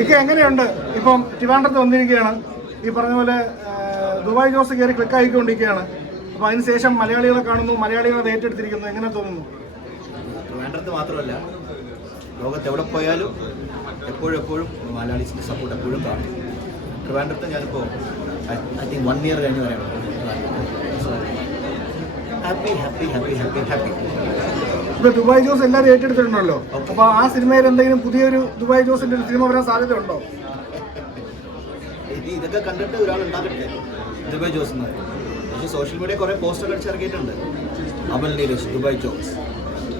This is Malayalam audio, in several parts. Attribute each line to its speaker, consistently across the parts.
Speaker 1: ഇക്ക എങ്ങനെയുണ്ട്? ഇപ്പം ട്രിവാൻഡ്രത്ത് വന്നിരിക്കുകയാണ്. ഈ പറഞ്ഞ പോലെ ദുബായ് ജോസ് കയറി ക്ലിക്ക് ആയിക്കൊണ്ടിരിക്കുകയാണ്. അപ്പൊ അതിനുശേഷം മലയാളികളെ കാണുന്നു മലയാളികളെ അത് ഏറ്റെടുത്തിരിക്കുന്നു. എങ്ങനെ തോന്നുന്നു?
Speaker 2: ട്രിവാൻഡ്രത്ത് മാത്രമല്ല ലോകത്ത് എവിടെ പോയാലും എപ്പോഴും എപ്പോഴും മലയാളീസിന്റെ സപ്പോർട്ട് എപ്പോഴും കാണും. ട്രിവാൻഡ്രത്ത് ഞാനിപ്പോൾ ഐ തിങ്ക് വൺ ഇയർ കഴിഞ്ഞ് വരെയാണ് happy happy happy happy happy
Speaker 1: ഇപ്പൊ ദുബായ് ജോസ് എല്ലാവരും ഏറ്റെടുത്തിട്ടുണ്ടല്ലോ. അപ്പൊ ആ സിനിമയിൽ എന്തെങ്കിലും പുതിയൊരു ദുബായ് ജോസിന്റെ ഒരു സിനിമ വരാൻ സാധ്യത ഉണ്ടോ
Speaker 2: ഇത് ഇതൊക്കെ കണ്ടിട്ട് ഒരാൾ ഉണ്ടാകട്ടെ? ദുബായ് ജോസ് എന്ന് പക്ഷേ സോഷ്യൽ മീഡിയ കുറെ പോസ്റ്റർ അടിച്ച് ഇറക്കിയിട്ടുണ്ട് Amal Neeraj Dubai Jose.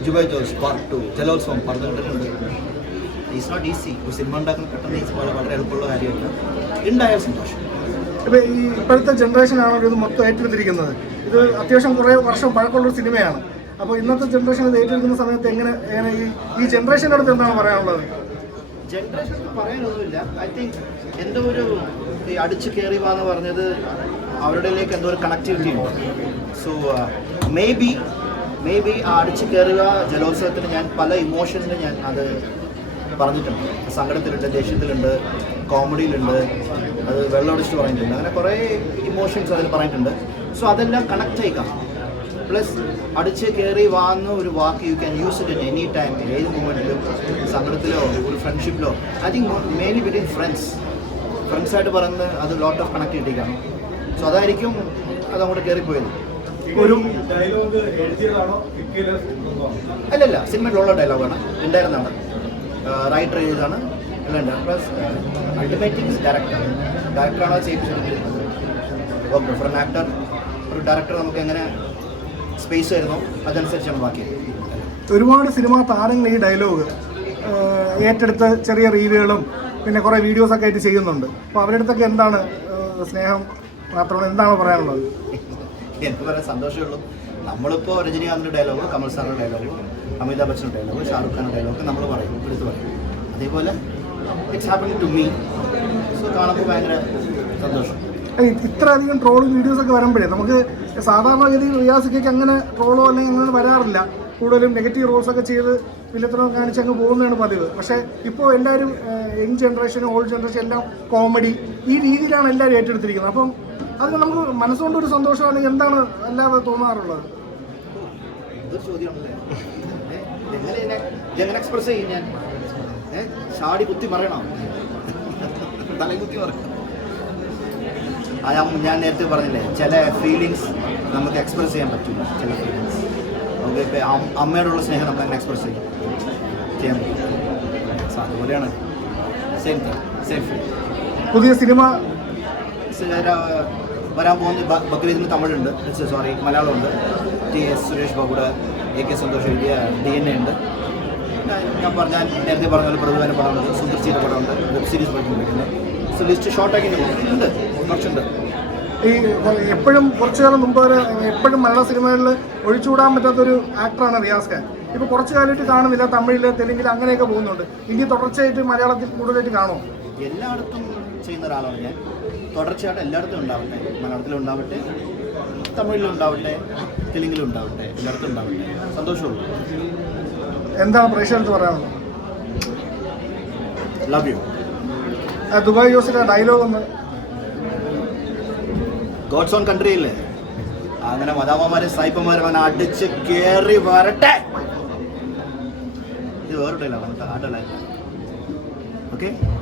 Speaker 2: Dubai Jose part two ജലോത്സവം പറഞ്ഞിട്ടുണ്ട് ഈസ് നോട്ട് ഈസി ഒരു സിനിമ ഉണ്ടാക്കാൻ പെട്ടെന്ന് വളരെ എളുപ്പമുള്ള കാര്യമല്ല. ഉണ്ടായ സന്തോഷം.
Speaker 1: ഇപ്പൊ ഈ ഇപ്പോഴത്തെ ജനറേഷനാണ് ഇത് മൊത്തം ഏറ്റെടുത്തിരിക്കുന്നത്. ഇത് അത്യാവശ്യം കുറേ വർഷം പഴക്കമുള്ള സിനിമയാണ്. അപ്പോൾ ഇന്നത്തെ ജനറേഷൻ ഇത് ഏറ്റെടുക്കുന്ന സമയത്ത് എങ്ങനെ എങ്ങനെ ഈ ഈ ജനറേഷന്റെ അടുത്ത് എന്താണ് പറയാനുള്ളത്?
Speaker 2: ജനറേഷൻ പറയാനൊന്നുമില്ല. ഐ തിങ്ക് എന്തോ ഒരു ഈ അടിച്ചു കയറി വാന്ന് പറഞ്ഞത് അവരുടെയിലേക്ക് എന്തോ ഒരു കണക്ടിവിറ്റി ഉണ്ട്. So maybe maybe ആ അടിച്ചു കയറുക ജലോത്സവത്തിന് ഞാൻ പല ഇമോഷൻസിന് ഞാൻ അത് പറഞ്ഞിട്ടുണ്ട്. സങ്കടത്തിലുണ്ട് ദേഷ്യത്തിലുണ്ട് കോമഡിയിലുണ്ട് അത് വെള്ളമടിച്ചിട്ട് പറഞ്ഞിട്ടുണ്ട് അങ്ങനെ കുറേ ഇമോഷൻസ് അതിൽ പറഞ്ഞിട്ടുണ്ട് സോ അതെല്ലാം കണക്ട് ചെയ്യിക്കാം പ്ലസ് അടിച്ച് കയറി വാങ്ങുന്ന ഒരു വാക്ക് you can use it in any time ഏത് മൂമെന്റിലും സങ്കടത്തിലോ ഒരു ഫ്രണ്ട്ഷിപ്പിലോ I think mainly between friends ഫ്രണ്ട്സായിട്ട് പറയുന്നത് അത് ലോട്ട് ഓഫ് കണക്ടിവിറ്റിക്കാണ് സോ അതായിരിക്കും അതങ്ങോട്ട് കയറിപ്പോയത്
Speaker 1: ഒരു
Speaker 2: അല്ലല്ല സിനിമയിലുള്ള ഡയലോഗാണ് ഉണ്ടായിരുന്നതാണ്. റൈറ്റർ എഴുതാണ് എല്ലാം പ്ലസ് അൾട്ടിമേറ്റ് ഡയറക്ടർ ഡയറക്ടറാണോ അത് ചെയ്യിപ്പിച്ചിരിക്കുന്നത് ഓക്കെ ഫ്രം ആക്ടർ ഒരു ഡയറക്ടർ നമുക്ക് എങ്ങനെ സ്പേസ് വരുന്നു നമ്മൾ ബാക്കി.
Speaker 1: ഒരുപാട് സിനിമാ താരങ്ങൾ ഈ ഡയലോഗ് ഏറ്റെടുത്ത് ചെറിയ റീലുകളും പിന്നെ കുറേ വീഡിയോസൊക്കെ ആയിട്ട് ചെയ്യുന്നുണ്ട്. അപ്പോൾ അവരുടെ അടുത്തൊക്കെ എന്താണ് സ്നേഹം മാത്രമാണ്? എന്താണ് പറയാനുള്ളത്?
Speaker 2: എനിക്ക് പറയാൻ സന്തോഷമുള്ളൂ നമ്മളിപ്പോൾ രജനീകാന്തിന്റെ ഡയലോഗ് കമൽ സാറിന്റെ ഡയലോഗ് അമിതാഭ് ബച്ചന്റെ ഡയലോഗ് ഷാറുഖ് ഖാന്റെ ഡയലോഗ് നമ്മൾ പറയും എടുത്ത് പറയും. അതേപോലെ it's happening to me so കാണുമ്പോൾ ഭയങ്കര സന്തോഷം.
Speaker 1: ഏയ് ട്രോൾ വീഡിയോസ് ഒക്കെ വരുമ്പോഴേ നമുക്ക് സാധാരണ സാധാരണഗതിയിൽ റിയാസിക്കൊക്കെ അങ്ങനെ ട്രോളോ അല്ലെങ്കിൽ അങ്ങനെ വരാറില്ല. കൂടുതലും നെഗറ്റീവ് റോൾസ് ഒക്കെ ചെയ്ത് വില്ലത്തരം കാണിച്ച് അങ്ങ് പോകുന്നതാണ് പതിവ്. പക്ഷേ ഇപ്പോൾ എല്ലാവരും യങ് ജനറേഷൻ ഓൾഡ് ജനറേഷൻ എല്ലാം കോമഡി ഈ രീതിയിലാണ് എല്ലാവരും ഏറ്റെടുത്തിരിക്കുന്നത്. അപ്പം അതിന് നമുക്ക് മനസ്സുകൊണ്ട് ഒരു സന്തോഷമാണ്. എന്താണ് അല്ലാതെ തോന്നാറുള്ളത്?
Speaker 2: ഇതൊരു? എങ്ങനെ എക്സ്പ്രസ് ചെയ്യും ഞാൻ? ചാടി കുത്തി പറയണം തലകുത്തി കുത്തി പറയണം ഞാൻ ഞാൻ നേരത്തെ പറഞ്ഞില്ലേ ചില ഫീലിങ്സ് നമുക്ക് എക്സ്പ്രസ് ചെയ്യാൻ പറ്റും. ചില ഫീലിങ്സ് നമുക്ക് ഇപ്പം അമ്മയോടുള്ള സ്നേഹം നമുക്ക് അങ്ങനെ എക്സ്പ്രസ് ചെയ്യും. ചെയ്യാൻ പറ്റും. സോ അതുപോലെയാണ്. സെയിം തിങ് സെയിം ഫീൽ
Speaker 1: പുതിയ സിനിമ?
Speaker 2: വരാൻ പോകുന്ന ബക്രീദിന് തമിഴുണ്ട് സോറി മലയാളമുണ്ട്. ടി എസ് സുരേഷ് ബാബുടെ എ കെ സന്തോഷ് എഴുതിയ ഡി എൻ എ ഉണ്ട്. ഞാൻ പറഞ്ഞ ഞാൻ നേരത്തെ പറഞ്ഞ പോലെ പ്രതിഭാന പടമുണ്ട് സുന്ദർച്ചിയുടെ പടമുണ്ട് വെബ് സീരീസ് പഠിച്ചുകൊണ്ടിരിക്കുന്നത് ലിസ്റ്റ് ഷോർട്ടാക്കി ഉണ്ട്. കുറച്ചുണ്ട്.
Speaker 1: ഈ എപ്പോഴും കുറച്ചു കാലം മുമ്പ് വരെ എപ്പോഴും മലയാള സിനിമകളിൽ ഒഴിച്ചുകൂടാൻ പറ്റാത്തൊരു ആക്ടറാണ് റിയാസ് ഖാൻ. ഇപ്പോൾ കുറച്ചു കാലമായിട്ട് കാണുന്നില്ല തമിഴിൽ തെലുങ്കിൽ അങ്ങനെയൊക്കെ പോകുന്നുണ്ട്. ഇനി തുടർച്ചയായിട്ട് മലയാളത്തിൽ കൂടുതലായിട്ട് കാണുമോ?
Speaker 2: എല്ലായിടത്തും ചെയ്യുന്ന ഒരാളാണ് ഞാൻ. തുടർച്ചയായിട്ട് എല്ലായിടത്തും ഉണ്ടാവട്ടെ. മലയാളത്തിലും ഉണ്ടാവട്ടെ തമിഴിലും ഉണ്ടാവട്ടെ തെലുങ്കിലും ഉണ്ടാവട്ടെ എല്ലായിടത്തും ഉണ്ടാവട്ടെ. സന്തോഷമുള്ളൂ.
Speaker 1: എന്താണ് പ്രേക്ഷകർക്ക് പറയാനുള്ളത്?
Speaker 2: ലവ് യു
Speaker 1: ദുബായ് ജോസിന്റെ ഡയലോഗ് ഒന്ന്.
Speaker 2: ഗോഡ്സ് ഓൺ കൺട്രി ഇല്ലേ? അങ്ങനെ മതാമമാരെ സായിപ്പന്മാരെ അവൻ അടിച്ച് കേറി വരട്ടെ. ഇത് വേറെ ഡയലോഗ് ആ ഡയലോഗ് ഓക്കെ